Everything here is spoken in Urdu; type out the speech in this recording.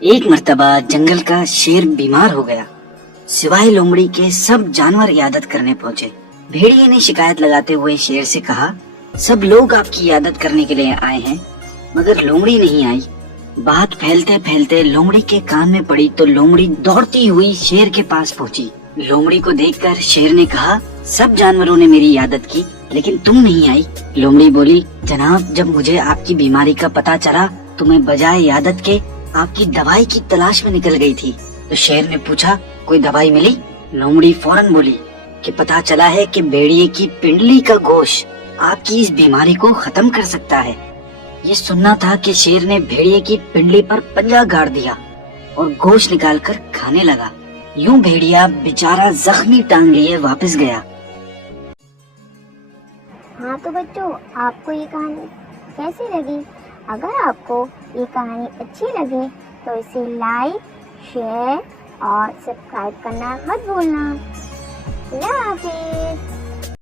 ایک مرتبہ جنگل کا شیر بیمار ہو گیا، سوائے لومڑی کے سب جانور عیادت کرنے پہنچے۔ بھیڑیے نے شکایت لگاتے ہوئے شیر سے کہا، سب لوگ آپ کی عیادت کرنے کے لیے آئے ہیں مگر لومڑی نہیں آئی۔ بات پھیلتے پھیلتے لومڑی کے کان میں پڑی تو لومڑی دوڑتی ہوئی شیر کے پاس پہنچی۔ لومڑی کو دیکھ کر شیر نے کہا، سب جانوروں نے میری عیادت کی لیکن تم نہیں آئی۔ لومڑی بولی، جناب جب مجھے آپ کی بیماری کا پتہ چلا تو میں بجائے عیادت کے آپ کی دوائی کی تلاش میں نکل گئی تھی۔ تو شیر نے پوچھا، کوئی دوائی ملی؟ لومڑی فوراً بولی کہ پتہ چلا ہے کہ بھیڑیے کی پنڈلی کا گوشت آپ کی اس بیماری کو ختم کر سکتا ہے۔ یہ سننا تھا کہ شیر نے بھیڑیے کی پنڈلی پر پنجہ گاڑ دیا اور گوشت نکال کر کھانے لگا۔ یوں بھیڑیا بیچارہ زخمی ٹانگ لیے واپس گیا۔ ہاں تو بچوں، آپ کو یہ کہانی کیسی لگی؟ اگر آپ کو یہ کہانی اچھی لگے تو اسے لائک، شیئر اور سبسکرائب کرنا مت بھولنا۔ اللہ حافظ۔